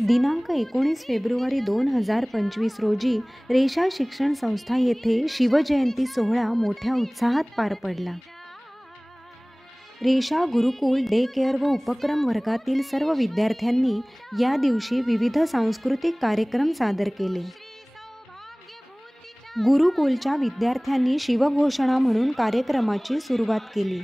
दिनांक 19 फेब्रुवारी 2025 रोजी रेषा शिक्षण संस्था येथे शिवजयंती सोहळा मोठ्या उत्साहात पार पडला. रेषा गुरुकुल डे केअर व उपक्रम वर्गातील सर्व विद्यार्थ्यांनी या दिवशी विविध सांस्कृतिक कार्यक्रम सादर केले. गुरुकुलच्या विद्यार्थ्यांनी शिवघोषणा म्हणून कार्यक्रमाची सुरुवात केली.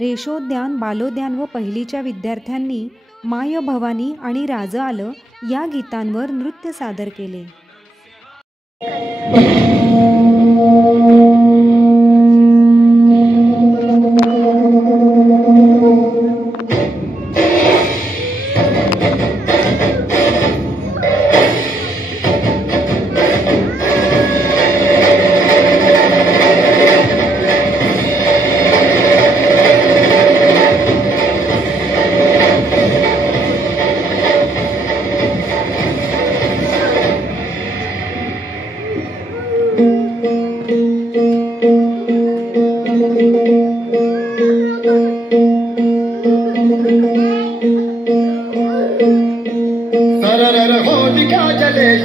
रेषोद्यान, बालोद्यान व पहिलीच्या विद्यार्थ्यांनी माय भवानी आणि राज आलं या गीतांवर नृत्य सादर केले.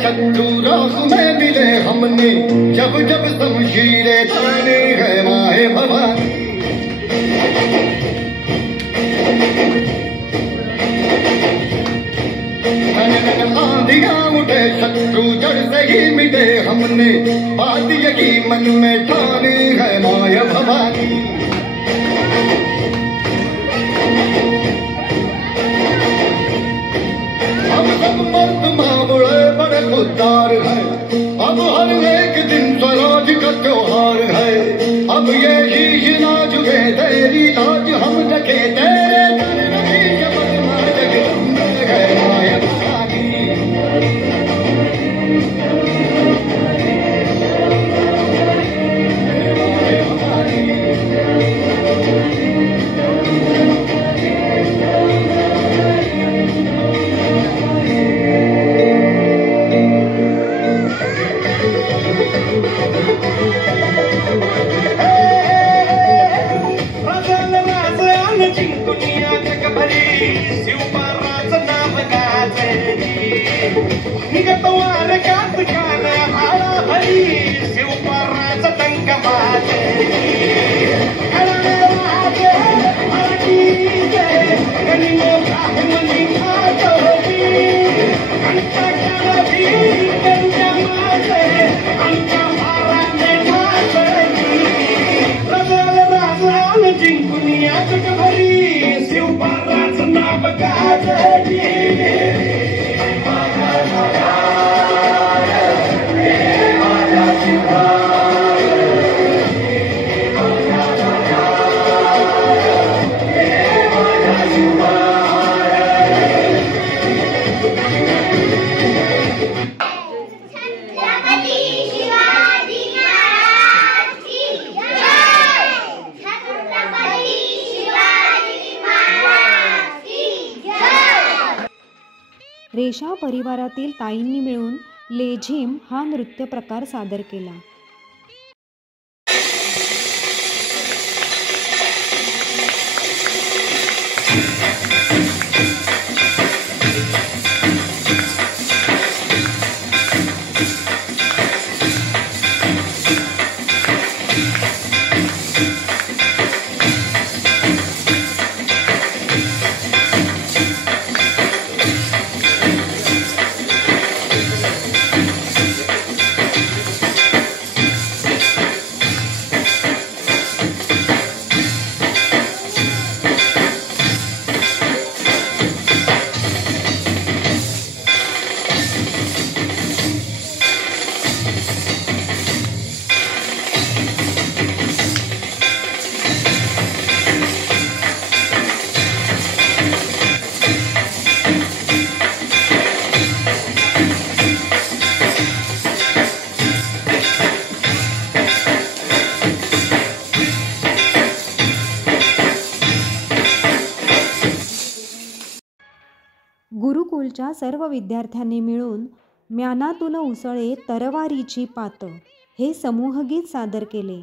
शत्रु राह में मिले हमने, जब जब शमशीरें ताने है माहे भवानी। आंधियां उठे शत्रु जड़ से ही मिटे हमने, बात यही मन में ठानी है माया भवानी। हम सब मर्द मामले बड़े खुददार है, अब हर एक दिन स्वराज का त्योहार है। अब ये शीश ना झुके तेरी लाज हम रखे, तेरे दर रखी जबरना जगदम्बे है माया भवानी। रेषा परिवारातील ताईंनी मिळून लेझिम हा नृत्य प्रकार सादर केला. गुरुकुलच्या सर्व विद्यार्थ्यांनी मिळून म्यानातून उसळे तरवारीची पात हे समूहगीत सादर केले.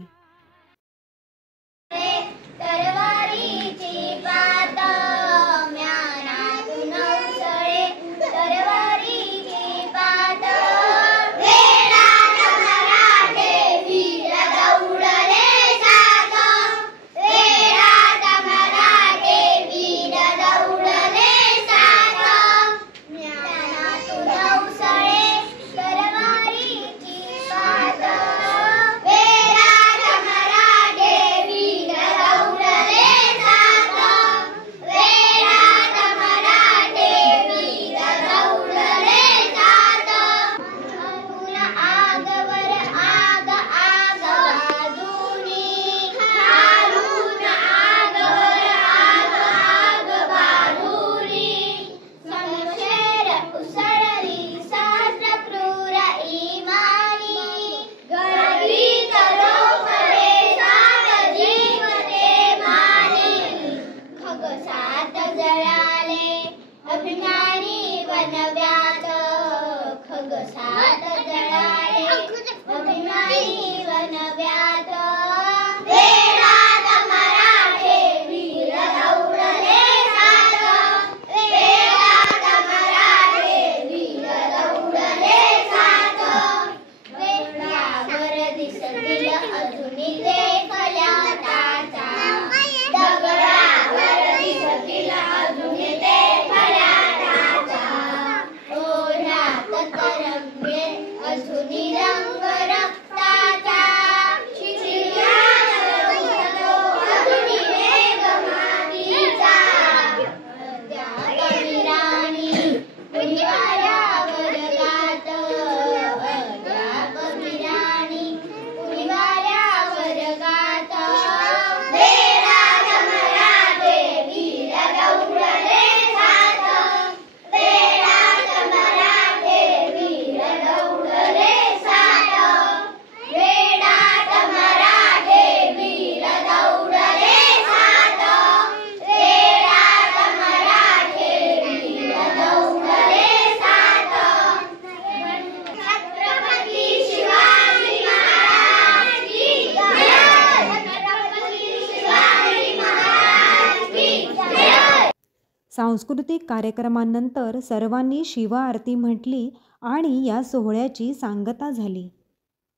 सांस्कृतिक कार्यक्रमांनंतर सर्वांनी शिवआरती म्हटली आणि या सोहळ्याची सांगता झाली.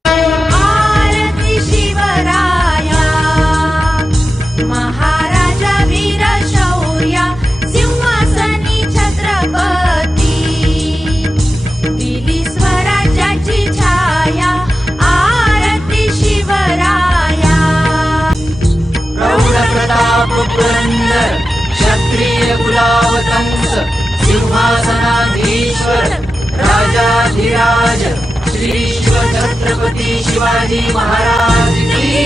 आरती शिवराया महाराजा वीर शौर्या सिंहासनी छत्रपती दिली स्वराज्याची छाया. आरती शिवराया प्रौढ प्रताप पुरंदर क्षत्रिय कुलावतंस सिंहासनाधीश्वर राजाधिराज श्री शिव छत्रपती शिवाजी महाराज की